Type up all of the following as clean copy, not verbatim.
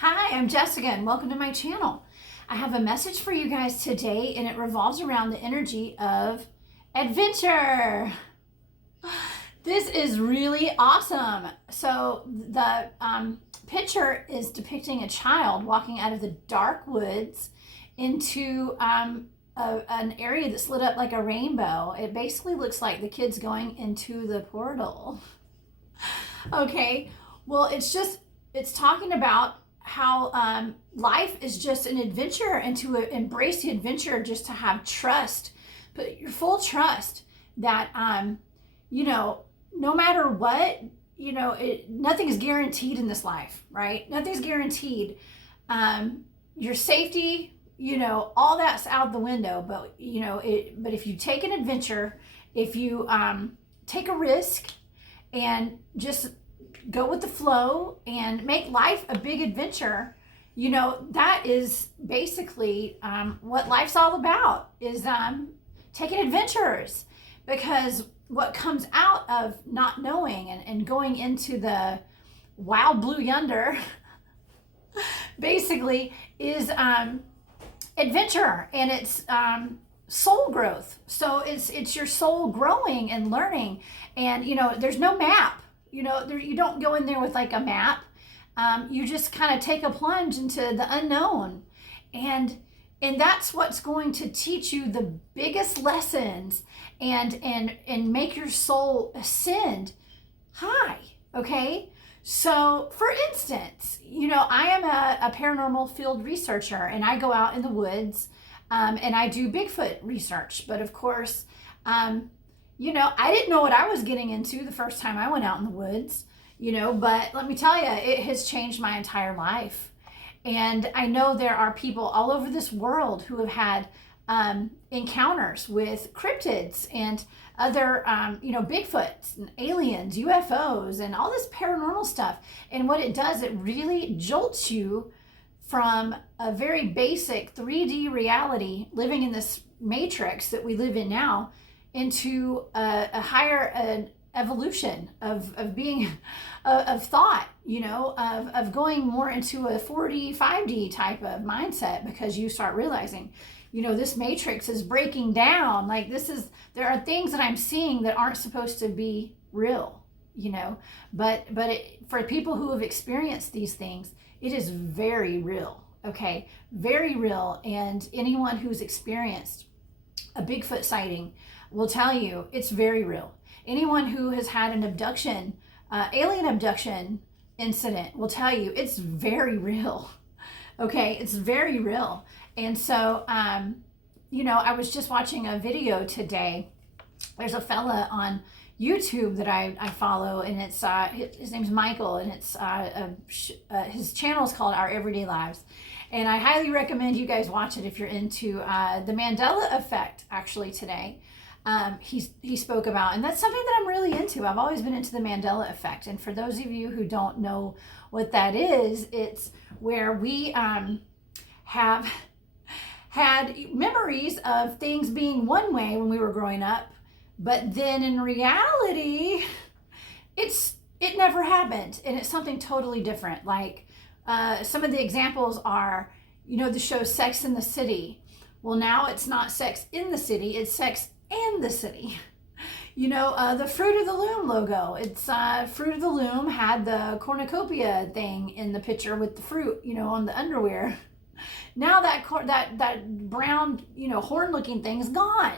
Hi, I'm Jessica and welcome to my channel. I have a message for you guys today and it revolves around the energy of adventure. This is really awesome. So the picture is depicting a child walking out of the dark woods into an area that's lit up like a rainbow. It basically looks like the kid's going into the portal. Okay, well, it's talking about how life is just an adventure, and to embrace the adventure, just to have trust, put your full trust that no matter what, nothing is guaranteed in this life, right? Nothing's guaranteed. Your safety, all that's out the window, but but if you take an adventure, if you take a risk and just go with the flow and make life a big adventure, that is basically what life's all about, is taking adventures. Because what comes out of not knowing and going into the wild blue yonder basically is adventure, and it's soul growth. So it's your soul growing and learning, and there's no map. You don't go in there with like a map. You just kind of take a plunge into the unknown, and that's what's going to teach you the biggest lessons and make your soul ascend high. Okay, so for instance, I am a paranormal field researcher, and I go out in the woods and I do Bigfoot research. But of course, I didn't know what I was getting into the first time I went out in the woods, but let me tell you, it has changed my entire life. And I know there are people all over this world who have had encounters with cryptids and other, Bigfoots and aliens, UFOs, and all this paranormal stuff. And what it does, it really jolts you from a very basic 3D reality, living in this matrix that we live in now, into a higher evolution of being, of thought, of going more into a 4D, 5D type of mindset, because you start realizing, this matrix is breaking down. Like, there are things that I'm seeing that aren't supposed to be real, but for people who have experienced these things, it is very real. Okay, very real. And anyone who's experienced a Bigfoot sighting will tell you it's very real. Anyone who has had an abduction, alien abduction incident will tell you it's very real. Okay, it's very real. And so, I was just watching a video today. There's a fella on YouTube that I follow, and it's his name's Michael, and it's his channel is called Our Everyday Lives. And I highly recommend you guys watch it if you're into the Mandela Effect. Actually, today he spoke about, and that's something that I'm really into. I've always been into the Mandela Effect. And for those of you who don't know what that is, it's where we have had memories of things being one way when we were growing up, but then in reality, it never happened, and it's something totally different. Like, some of the examples are, the show Sex in the City. Well, now it's not Sex in the City, it's Sex and the City. The Fruit of the Loom logo. It's Fruit of the Loom had the cornucopia thing in the picture with the fruit, on the underwear. Now that brown, horn-looking thing is gone.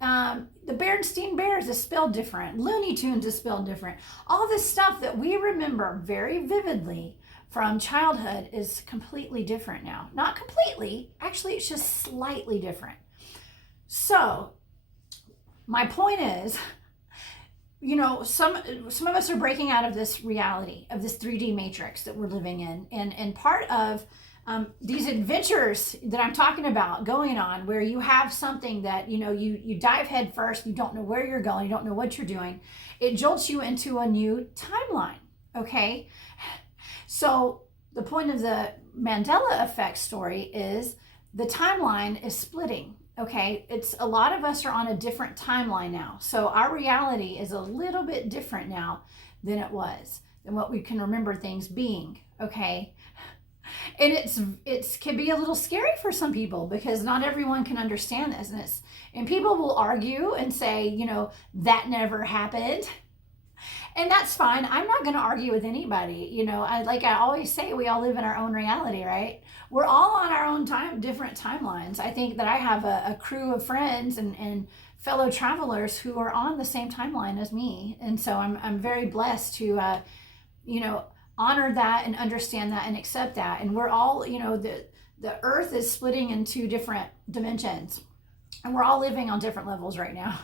The Berenstain Bears is spelled different. Looney Tunes is spelled different. All this stuff that we remember very vividly from childhood is completely different now. Not completely, actually, it's just slightly different. So my point is, some of us are breaking out of this reality, of this 3D matrix that we're living in, and part of these adventures that I'm talking about going on, where you have something that, you dive head first, you don't know where you're going, you don't know what you're doing, it jolts you into a new timeline. Okay, so the point of the Mandela Effect story is the timeline is splitting. Okay, it's a lot of us are on a different timeline now. So our reality is a little bit different now than it was, than what we can remember things being. Okay, And it's can be a little scary for some people because not everyone can understand this. And people will argue and say, you know, that never happened. And that's fine. I'm not going to argue with anybody. You know, like I always say, we all live in our own reality, right? We're all on our own different timelines. I think that I have a crew of friends and fellow travelers who are on the same timeline as me. And so I'm very blessed to, you know, honor that and understand that and accept that. And we're all, you know, the earth is splitting into different dimensions and we're all living on different levels right now.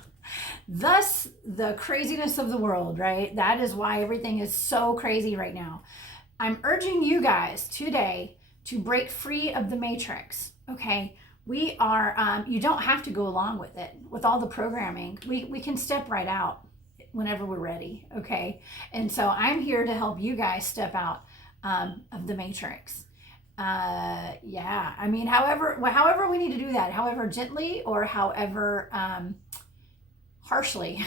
Thus, the craziness of the world, right? That is why everything is so crazy right now. I'm urging you guys today to break free of the matrix, okay? We are, you don't have to go along with it, with all the programming. We can step right out whenever we're ready, okay? And so I'm here to help you guys step out of the matrix. Yeah, I mean, however we need to do that, however gently or however harshly,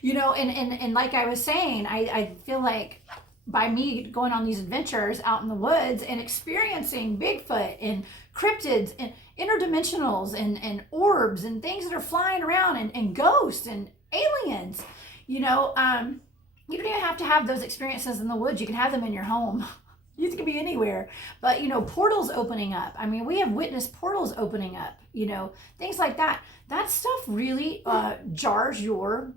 you know, and like I was saying, I feel like by me going on these adventures out in the woods and experiencing Bigfoot and cryptids and interdimensionals and orbs and things that are flying around and ghosts and aliens, you know, you don't even have to have those experiences in the woods. You can have them in your home. You can be anywhere, but you know, portals opening up. I mean, we have witnessed portals opening up, you know, things like that. That stuff really jars your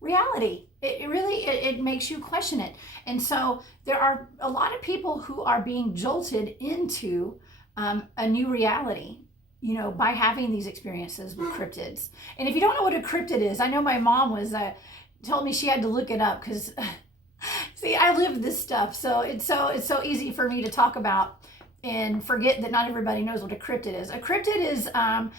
reality. It really, it makes you question it. And so there are a lot of people who are being jolted into a new reality, you know, by having these experiences with cryptids. And if you don't know what a cryptid is, I know my mom was, told me she had to look it up because see, I live this stuff, so it's so easy for me to talk about and forget that not everybody knows what a cryptid is. A cryptid is a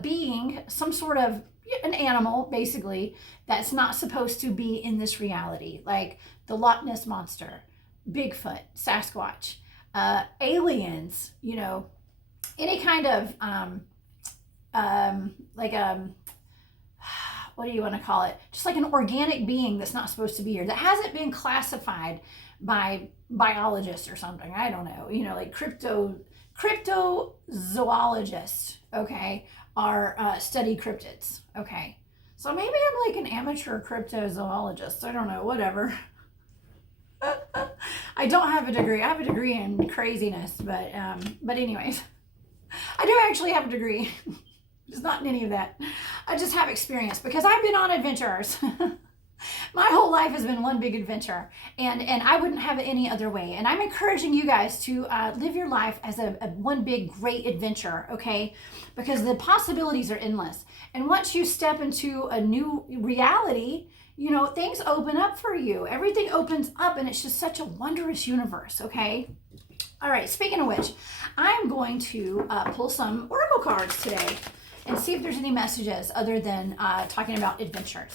being, some sort of an animal, basically, that's not supposed to be in this reality, like the Loch Ness monster, Bigfoot, Sasquatch, aliens, you know, any kind of what do you want to call it? Just like an organic being that's not supposed to be here, that hasn't been classified by biologists or something. I don't know, you know, like cryptozoologists, okay, are study cryptids, okay. So maybe I'm like an amateur cryptozoologist. I don't know, whatever. I don't have a degree. I have a degree in craziness, but anyways, I do actually have a degree. It's not in any of that. I just have experience because I've been on adventures. My whole life has been one big adventure, and I wouldn't have it any other way. And I'm encouraging you guys to live your life as a one big great adventure, okay? Because the possibilities are endless. And once you step into a new reality, you know, things open up for you. Everything opens up, and it's just such a wondrous universe, okay? All right, speaking of which, I'm going to pull some oracle cards today and see if there's any messages other than talking about adventures.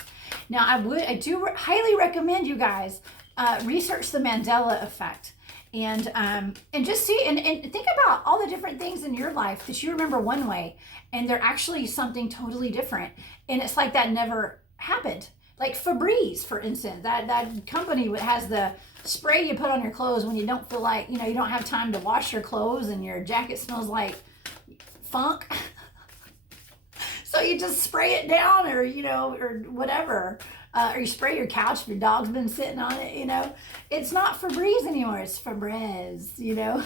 Now, I do highly recommend you guys research the Mandela Effect and just see and think about all the different things in your life that you remember one way and they're actually something totally different. And it's like that never happened. Like Febreze, for instance, that company has the spray you put on your clothes when you don't feel like, you know, you don't have time to wash your clothes and your jacket smells like funk. So you just spray it down, or, you know, or whatever. Or you spray your couch if your dog's been sitting on it, you know. It's not Febreze anymore. It's Febreze, you know.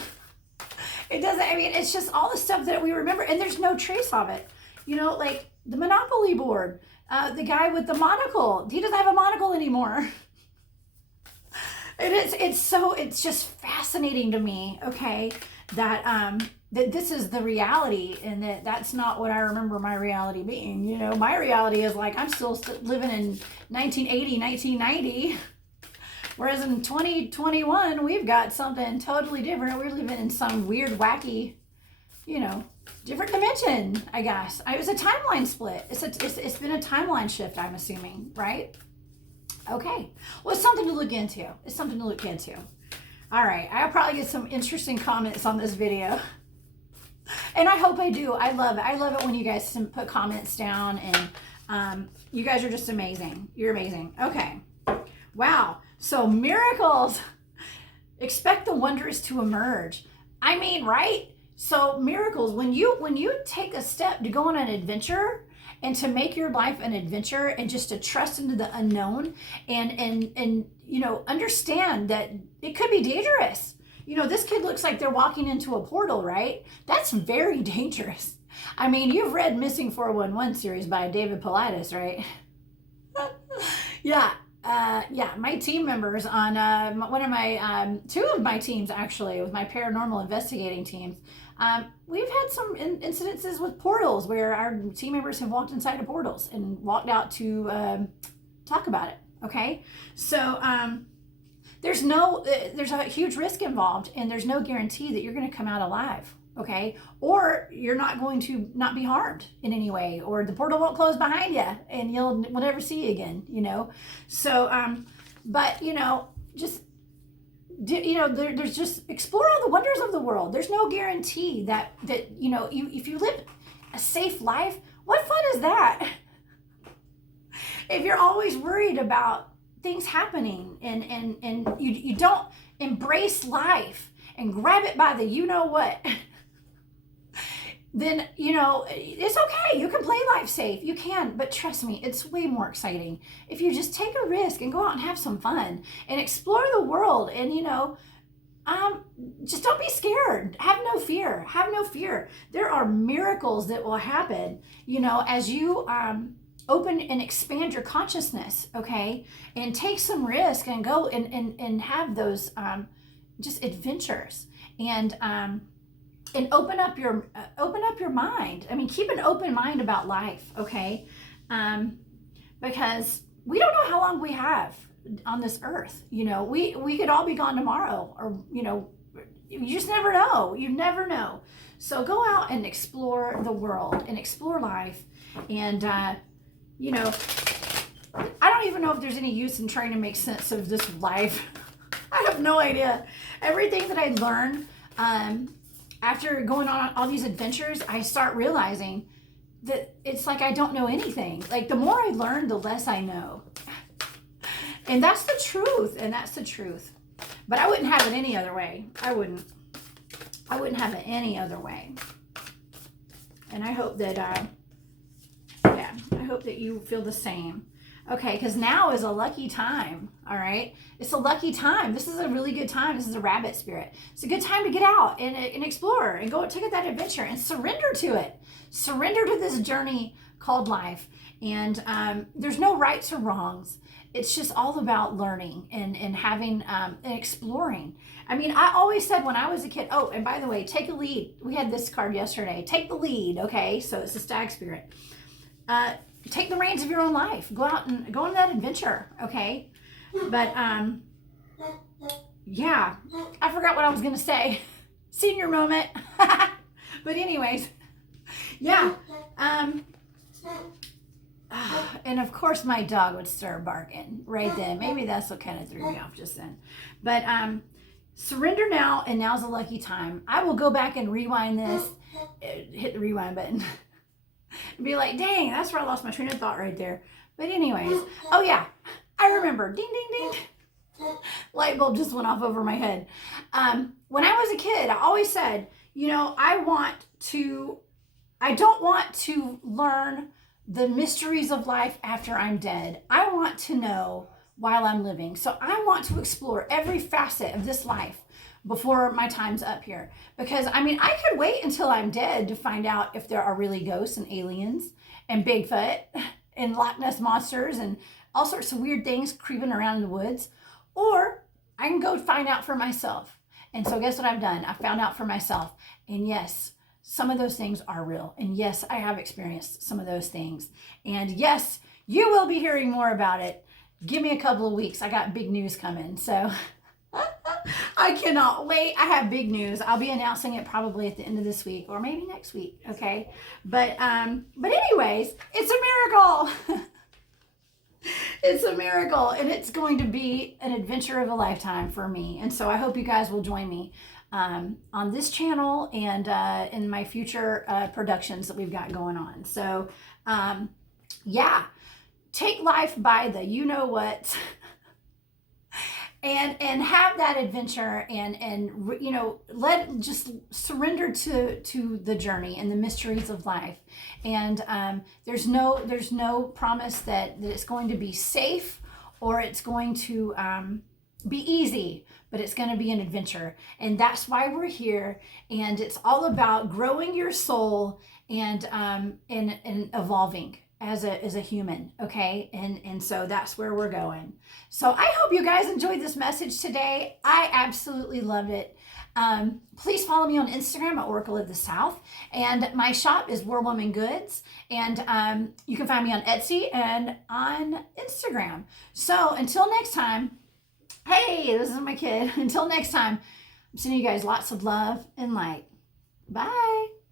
It doesn't, I mean, it's just all the stuff that we remember. And there's no trace of it. You know, like the Monopoly board. The guy with the monocle. He doesn't have a monocle anymore. It's just fascinating to me, okay, that this is the reality and that's not what I remember my reality being. You know, my reality is like I'm still living in 1980, 1990, whereas in 2021 we've got something totally different. We're living in some weird, wacky, you know, different dimension, I guess. It was a timeline split. It's been a timeline shift, I'm assuming, right? Okay. Well, it's something to look into. It's something to look into. All right. I'll probably get some interesting comments on this video. And I hope I do. I love it. I love it when you guys put comments down, and you guys are just amazing. You're amazing. Okay. Wow. So miracles. Expect the wondrous to emerge. I mean, right? So miracles, when you take a step to go on an adventure and to make your life an adventure and just to trust into the unknown and you know, understand that it could be dangerous. You know, this kid looks like they're walking into a portal, right? That's very dangerous. I mean, you've read Missing 411 series by David Paulides, right? Yeah. Yeah, my team members on one of my, two of my teams actually, with my paranormal investigating teams, we've had some incidences with portals where our team members have walked inside of portals and walked out to talk about it. Okay, so there's a huge risk involved, and there's no guarantee that you're going to come out alive. Okay, or you're not going to not be harmed in any way, or the portal won't close behind you and we'll never see you again, you know. So but you know, just you know, there's just explore all the wonders of the world. There's no guarantee that you know, if you live a safe life, what fun is that? If you're always worried about things happening and you don't embrace life and grab it by the you know what, then, you know, it's okay. You can play life safe. You can. But trust me, it's way more exciting if you just take a risk and go out and have some fun and explore the world. And, you know, just don't be scared. Have no fear. Have no fear. There are miracles that will happen, you know, as you open and expand your consciousness, okay? And take some risk and go and have those just adventures. And open up your mind. I mean, keep an open mind about life, okay? Because we don't know how long we have on this earth. You know, we could all be gone tomorrow, or you know, you just never know. You never know. So go out and explore the world and explore life. And you know, I don't even know if there's any use in trying to make sense of this life. I have no idea. Everything that I learned. After going on all these adventures, I start realizing that it's like I don't know anything. Like the more I learn, the less I know. And that's the truth. And that's the truth. But I wouldn't have it any other way. I wouldn't have it any other way. And I hope that, yeah, I hope that you feel the same. Okay, because now is a lucky time, all right? It's a lucky time. This is a really good time. This is a rabbit spirit. It's a good time to get out and explore and go take that adventure and surrender to it. Surrender to this journey called life. And there's no rights or wrongs. It's just all about learning and having and exploring. I mean, I always said when I was a kid, oh, and by the way, take a lead. We had this card yesterday. Take the lead, okay? So it's a stag spirit. Take the reins of your own life. Go out and go on that adventure, okay? But yeah, I forgot what I was gonna say. Senior moment. But anyways, yeah. And of course my dog would start barking right then. Maybe that's what kind of threw me off just then. But surrender now, and now's a lucky time. I will go back and rewind this. Hit the rewind button. And be like, dang, that's where I lost my train of thought right there. But anyways, oh yeah, I remember. Ding, ding, ding. Light bulb just went off over my head. When I was a kid, I always said, you know, I don't want to learn the mysteries of life after I'm dead. I want to know while I'm living. So I want to explore every facet of this life before my time's up here. Because, I mean, I could wait until I'm dead to find out if there are really ghosts and aliens and Bigfoot and Loch Ness monsters and all sorts of weird things creeping around in the woods. Or I can go find out for myself. And so guess what I've done? I found out for myself. And yes, some of those things are real. And yes, I have experienced some of those things. And yes, you will be hearing more about it. Give me a couple of weeks. I got big news coming. So I cannot wait. I have big news. I'll be announcing it probably at the end of this week or maybe next week. Okay. But anyways, it's a miracle. It's a miracle, and it's going to be an adventure of a lifetime for me. And so I hope you guys will join me on this channel and in my future productions that we've got going on. So yeah, take life by the you know what. and have that adventure, and you know, just surrender to the journey and the mysteries of life. And there's no promise that it's going to be safe, or it's going to be easy, but it's going to be an adventure. And that's why we're here. And it's all about growing your soul and evolving as a human. Okay. And so that's where we're going. So I hope you guys enjoyed this message today. I absolutely loved it. Please follow me on Instagram at Oracle of the South, and my shop is War Woman Goods, and you can find me on Etsy and on Instagram. So until next time, hey, this is my kid. Until next time, I'm sending you guys lots of love and light. Bye.